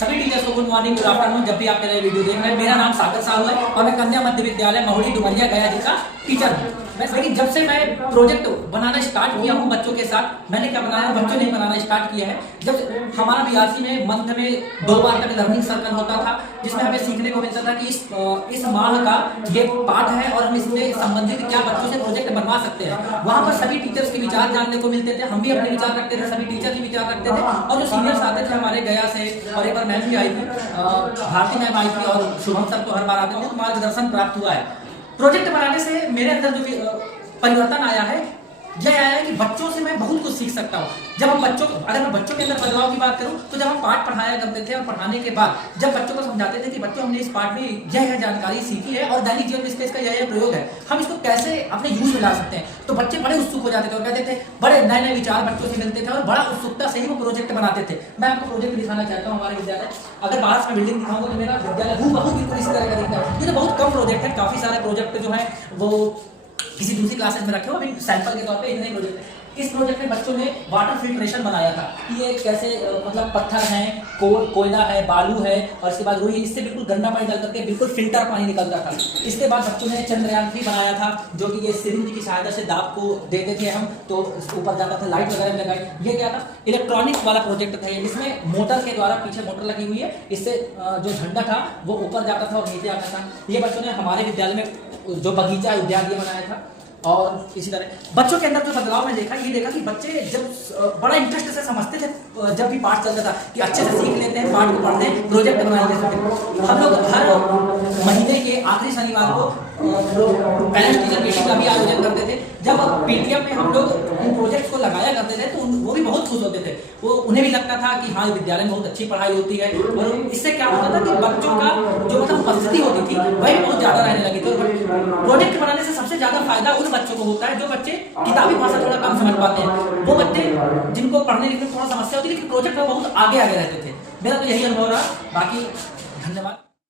सभी टीचर्स को good morning, good afternoon. जब भी आप मेरा वीडियो देख रहे हैं, मेरा नाम सागर साहू है और मैं कन्या मध्य विद्यालय महुली डुमरिया गया जी का टीचर हूँ। लेकिन जब से मैं प्रोजेक्ट बनाना स्टार्ट किया हूँ बच्चों के साथ, मैंने क्या बनाया, बच्चों ने बनाना स्टार्ट किया है। जब हमारा बीआरसी में मंथ में 2 बार तक लर्निंग सर्कल होता था, जिसमें हमें सीखने को मिलता था कि इस माह का ये पाठ है और हम इससे संबंधित क्या बच्चों से प्रोजेक्ट बनवा सकते हैं। वहां पर सभी टीचर्स के विचार जानने को मिलते थे, हम भी अपने विचार रखते थे, सभी टीचर भी विचार रखते थे। और जो सीनियर्स आते थे हमारे गया से, और एक बार मैम भी आई थी, भारती मैम आई थी, और शुभम सर तो हर बार आते थे, तो मार्गदर्शन प्राप्त हुआ है। प्रोजेक्ट बनाने से मेरे अंदर जो परिवर्तन आया है, यह आया है कि बच्चों से मैं बहुत कुछ सीख सकता हूँ। जब हम अगर मैं बच्चों के अंदर बदलाव की बात करूँ, तो जब हम पाठ पढ़ाया करते थे और पढ़ाने के बाद जब बच्चों को समझाते थे कि बच्चों हमने इस पाठ में यह जानकारी सीखी है और दैनिक जीवन में इसका यह प्रयोग है, हम इसको कैसे अपने यूज में ला सकते हैं, तो बच्चे बड़े उत्सुक हो जाते थे और कहते थे, बड़े नए नए विचार बच्चों से मिलते थे और बड़ा उत्सुकता से ही वो प्रोजेक्ट बनाते थे। मैं आपको प्रोजेक्ट दिखाना चाहता हूँ हमारे विद्यालय। अगर बाहर से बिल्डिंग दिखाऊंगा तो मेरा विद्यालय हूबहू बिल्कुल इस तरह का दिखता है। ये तो बहुत कम प्रोजेक्ट है, काफी सारे प्रोजेक्ट जो है वो किसी दूसरी क्लासेस में रखे हो, अभी सैंपल के तौर पे इतने प्रोजेक्ट है। इस प्रोजेक्ट में बच्चों ने वाटर फिल्ट्रेशन बनाया था कि ये कैसे मतलब पत्थर है, कोयला है, बालू है और इसके बाद रुई, इससे बिल्कुल गंदा पानी डाल करके बिल्कुल फिल्टर पानी निकलता था। इसके बाद बच्चों ने चंद्रयान 3 बनाया था, जो कि ये सिरिंज की सहायता से दाब को देते थे हम, तो ऊपर जाता था, लाइट वगैरह लगाई। ये क्या था, इलेक्ट्रॉनिक्स वाला प्रोजेक्ट था ये, जिसमें मोटर के द्वारा, पीछे मोटर लगी हुई है, इससे जो झंडा था वो ऊपर जाता था और नीचे आता था। ये बच्चों ने हमारे विद्यालय में जो बगीचा उद्यान बनाया था। और इसी तरह बच्चों के अंदर जो बदलाव मैं देखा, ये देखा कि बच्चे जब बड़ा इंटरेस्ट से समझते थे, जब भी पाठ चलता था कि अच्छे से सीख लेते हैं, पाठ को पढ़ते हैं, प्रोजेक्ट बना लेते हैं। हम लोग हर महीने के आखिरी शनिवार को पेरेंट्स टीचर मीटिंग का भी आयोजन करते थे। जब पीटीएम में हम लोग उन प्रोजेक्ट को लगाया करते थे तो वो भी बहुत खुश होते थे। वो उन्हें भी लगता था कि हाँ, विद्यालय में बहुत अच्छी पढ़ाई होती है, और इससे क्या होता था कि बच्चों का जो मतलब उपस्थिति होती थी वही बहुत ज्यादा रहने लगी थी। प्रोजेक्ट बनाने से सबसे ज्यादा फायदा उन बच्चों को होता है जो बच्चे किताबी भाषा थोड़ा कम समझ पाते हैं। वो बच्चे जिनको पढ़ने लिखने में थोड़ा समस्या होती है, लेकिन प्रोजेक्ट में बहुत आगे रहते थे। मेरा तो यही अनुभव रहा। बाकी धन्यवाद।